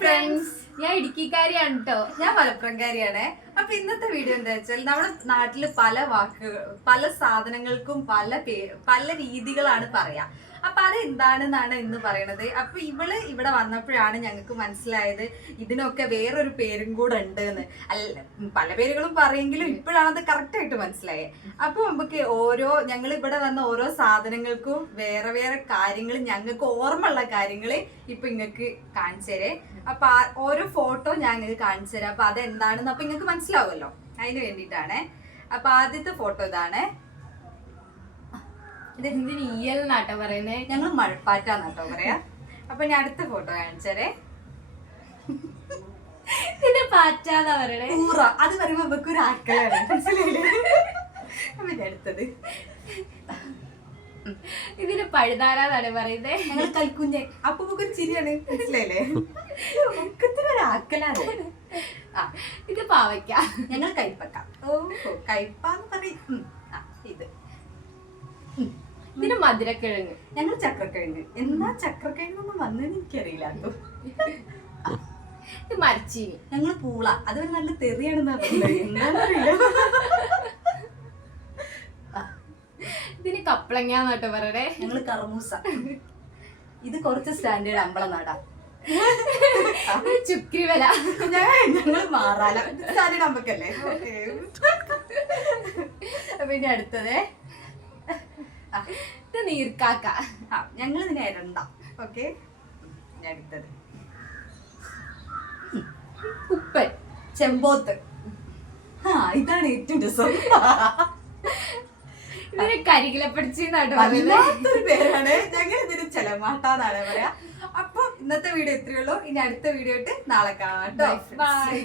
Friends ഞാൻ ഇടുക്കിക്കാരിയാണ് കേട്ടോ ഞാൻ മലപ്പുറംകാരിയാണ്. അപ്പൊ ഇന്നത്തെ വീഡിയോ എന്താ വെച്ചാൽ നമ്മുടെ നാട്ടിൽ പല വാക്കുകൾ പല സാധനങ്ങൾക്കും പല പേ പല രീതികളാണ് പറയാ. അപ്പൊ അത് എന്താണെന്നാണ് ഇന്ന് പറയണത്? അപ്പൊ ഇവൾ ഇവിടെ വന്നപ്പോഴാണ് ഞങ്ങൾക്ക് മനസ്സിലായത് ഇതിനൊക്കെ വേറൊരു പേരും കൂടെ ഉണ്ട് എന്ന് അല്ല പല പേരുകളും പറയെങ്കിലും ഇപ്പോഴാണ് അത് കറക്റ്റ് ആയിട്ട് മനസ്സിലായത് അപ്പൊ നമുക്ക് ഓരോ ഞങ്ങൾ ഇവിടെ വന്ന ഓരോ സാധനങ്ങൾക്കും വേറെ വേറെ കാര്യങ്ങൾ ഞങ്ങൾക്ക് ഓർമ്മയുള്ള കാര്യങ്ങൾ ഇപ്പൊ ഇങ്ങക്ക് കാണിച്ചു തരേ. അപ്പൊ ഓരോ ഫോട്ടോ ഞാൻ നിങ്ങൾക്ക് കാണിച്ചു തരാം. അപ്പൊ അതെന്താണെന്ന് അപ്പൊ നിങ്ങൾക്ക് മനസ്സിലാവുമല്ലോ. അതിന് വേണ്ടിയിട്ടാണ്. അപ്പൊ ആദ്യത്തെ ഫോട്ടോ ഇതാണ്. ഇത് ഇയൽ എന്നാട്ടോ പറയുന്നത് ഞങ്ങൾ മഴപ്പാറ്റാന്നാട്ടോ പറയാ. അപ്പൊ ഞാൻ അടുത്ത ഫോട്ടോ കാണിച്ചരേ. പിന്നെ പാറ്റാന്നാ പറയണേ. ഊറ. അത് പറയുമ്പോ നമുക്ക് ഒരു ആക്കലാണ്. മനസ്സിലായില്ലേ? അടുത്തത്. ഇതിന് പഴുതാരാന്നാണ് പറയുന്നത് ഞങ്ങൾ കൽക്കുഞ്ഞ് അപ്പൊ നമുക്ക് ഒരു ചിരിയാണ്. മനസ്സിലായില്ലേ? ഒക്കത്തിനൊരു ആക്കലാണ് ആ ഇത് പാവയ്ക്ക. ഞങ്ങൾ കൈപ്പക്ക. ഓഹോ കൈപ്പാന്ന് പറയും. ആ, ഇത്. ഇതിന് മധുരക്കിഴങ്ങ്. ഞങ്ങൾ ചക്രക്കിഴങ്ങ്. എന്നാ ചക്രക്കിഴങ്ങൊന്നും വന്നതെന്ന് എനിക്കറിയില്ല ഇത് മരച്ചീനി. ഞങ്ങൾ പൂള. അതൊരു നല്ല തെറിയാണെന്ന് ഇതിന് കപ്പളങ്ങാന്ന് കേട്ടോ പറയണേ. ഞങ്ങൾ കർമൂസ ഇത് കുറച്ച് സ്റ്റാൻഡേർഡ് അമ്പളം നാടാ. ചുക്രി വില ഞങ്ങൾ മാറാല. സ്റ്റാൻഡേർഡ് അമ്പക്കല്ലേ? പിന്നെ അടുത്തത്. ഇത് നീർക്കാക്ക. ആ ഞങ്ങൾ ഇതിനെ ഇരണ്ട ഓക്കെ അടുത്തത് ഉപ്പൻ ചെമ്പോത്ത്. ആ ഇതാണ് ഏറ്റവും രസം. ഇതിന് കരികിലപ്പടിച്ചെന്നാട്ടോ വല്ലാത്തൊരു പേരാണ്. ഞങ്ങൾ ഇതിന് ചെലമാട്ടാന്നാണ് പറയാ. അപ്പൊ ഇന്നത്തെ വീഡിയോ ഇത്രയുള്ളൂ ഇനി അടുത്ത വീഡിയോ ഇട്ട് നാളെ കാണാം കേട്ടോ. ബൈ